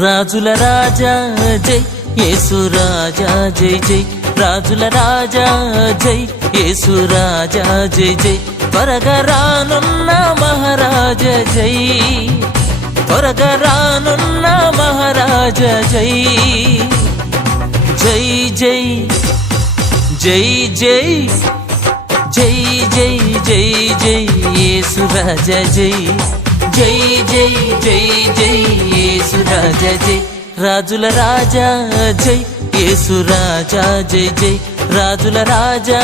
రాజుల రాజా జై యేసు రాజా జై జై రాజుల రాజా జై యేసు రాజా జై జై త్వరగా రానున్న మహారాజ జై త్వరగా రానున్న మహారాజ జై జై జై జై జై జై జై జై జై యేసు రాజా జై జై జై జై జై యేసు రాజా జై రాజుల రాజా జై యేసు రాజా జై జై రాజుల రాజా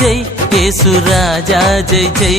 జై యేసు రాజా జై జై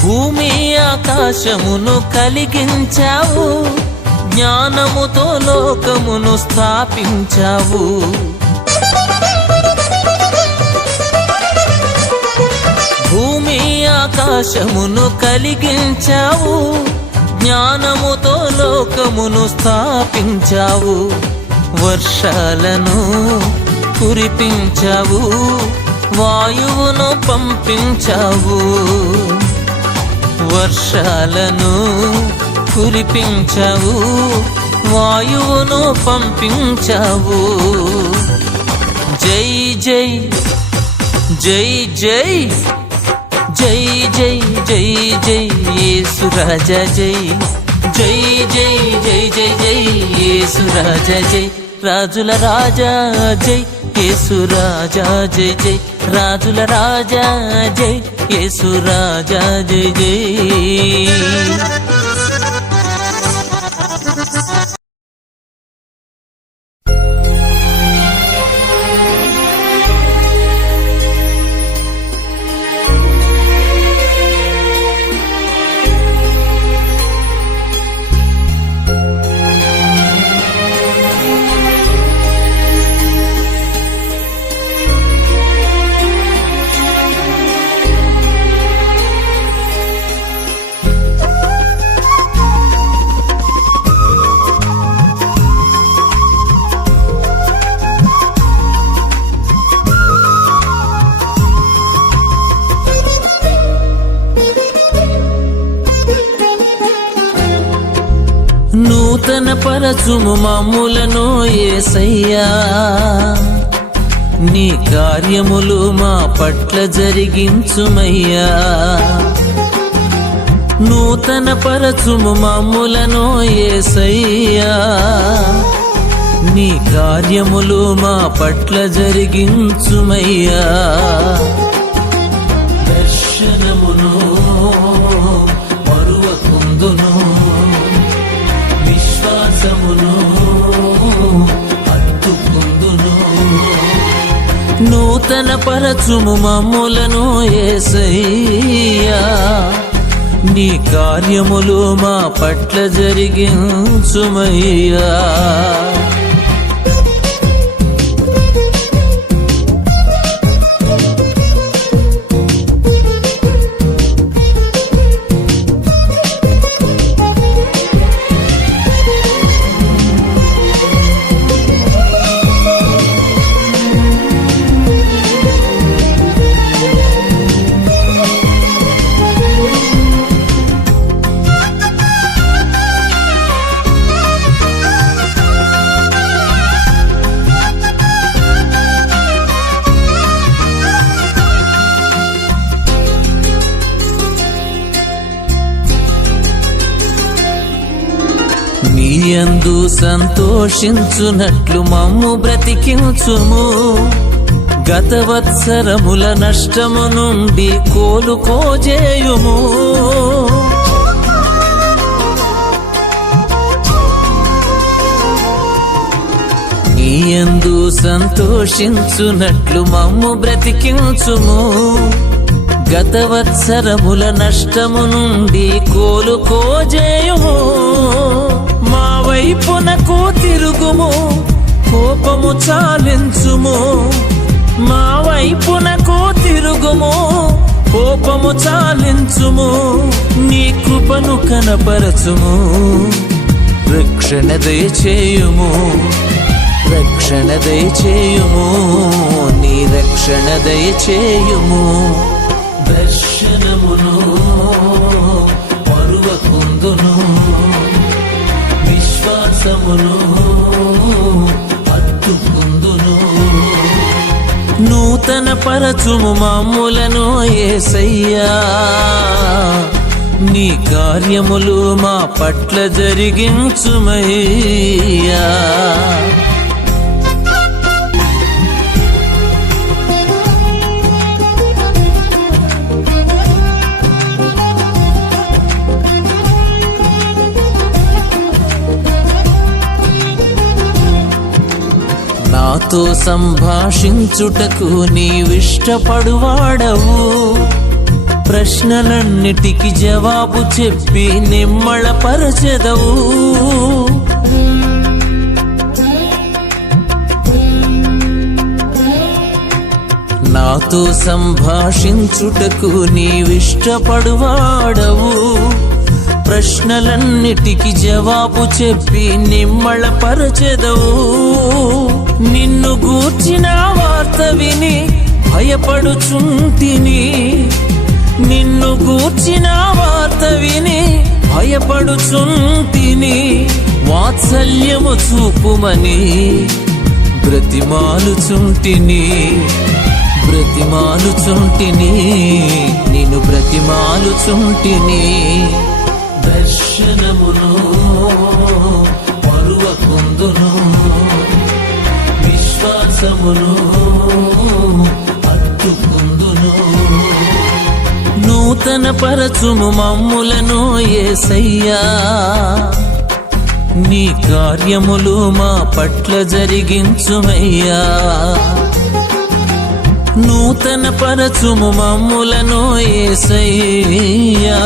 భూమి ఆకాశమును కలిగించావు జ్ఞానముతో లోకమును స్థాపించావు భూమి ఆకాశమును కలిగించావు జ్ఞానముతో లోకమును స్థాపించావు వర్షాలను కురిపించావు వాయువును పంపించావు వర్షాలను కురిపించావు వాయువును పంపించావు జై జై జై జై జై జై జై జై యేసు రాజా జై జై జై జై జై జై యేసు రాజా జై రాజుల రాజా జై యేసు రాజా జై జై రాజుల రాజా జై యేసు రాజా జై జై నూతన పరచుము మమ్ములను యేసయ్యా నీ కార్యములు మా పట్ల జరిగించుమయ్యా నూతన పరచుము మమ్ములను యేసయ్యా నీ కార్యములు మా పట్ల జరిగించుమయ్యా దర్శనమును మరువకుందును అద్దుకుందును నూతన పరచుము మమ్ములను యేసయ్యా నీ కార్యములు మా పట్ల జరిగించుమయ్యా నీయందు సంతోషించునట్లు మమ్ము బ్రతికించుము గతవత్సరముల నష్టము నుండి కోలుకోజేయుము నీయందు సంతోషించునట్లు మమ్ము బ్రతికించుము గతవత్సరముల నష్టము నుండి కోలుకోజేయుము. మా వైపునకు తిరుగుము, కోపము చాలించుము. మా వైపునకు తిరుగుము, కోపము చాలించుము. నీ కృపను కనపరచుము, రక్షణ దయచేయుము. రక్షణ దయచేయుము, నీ రక్షణ దయచేయుము. దర్శనమును పరువకుందును, విశ్వాసమును అత్తుకుందును. నూతన పరచుము మమ్ములను యేసయ్యా, నీ కార్యములు మా పట్ల జరిగించుమయ్యా. నాతో సంభాషించుటకు నీవిష్టపడువాడవు. ప్రశ్నలన్నిటికి జవాబు చెప్పి నిమ్మళపరచెదవు. నాతో సంభాషించుటకు నీవిష్టపడువాడవు. ప్రశ్నలన్నిటికి జవాబు చెప్పి నిమ్మళపరచెదవు. నిన్ను గూర్చిన వార్త విని భయపడుచుంటిని. నిన్ను గూర్చిన వార్త విని భయపడుచుంటిని. వాత్సల్యము చూపుమని బ్రతిమాలుచుంటిని. బ్రతిమాలుచుంటిని, నిన్ను బ్రతిమాలుచుంటిని. దర్శనమును పరువకుందును, విశ్వాసమును అత్తుకుందును. నూతన పరచుము మమ్ములను యేసయ్యా, నీ కార్యములు మా పట్ల జరిగించుమయ్యా. నూతన పరచుము మమ్ములను యేసయ్యా,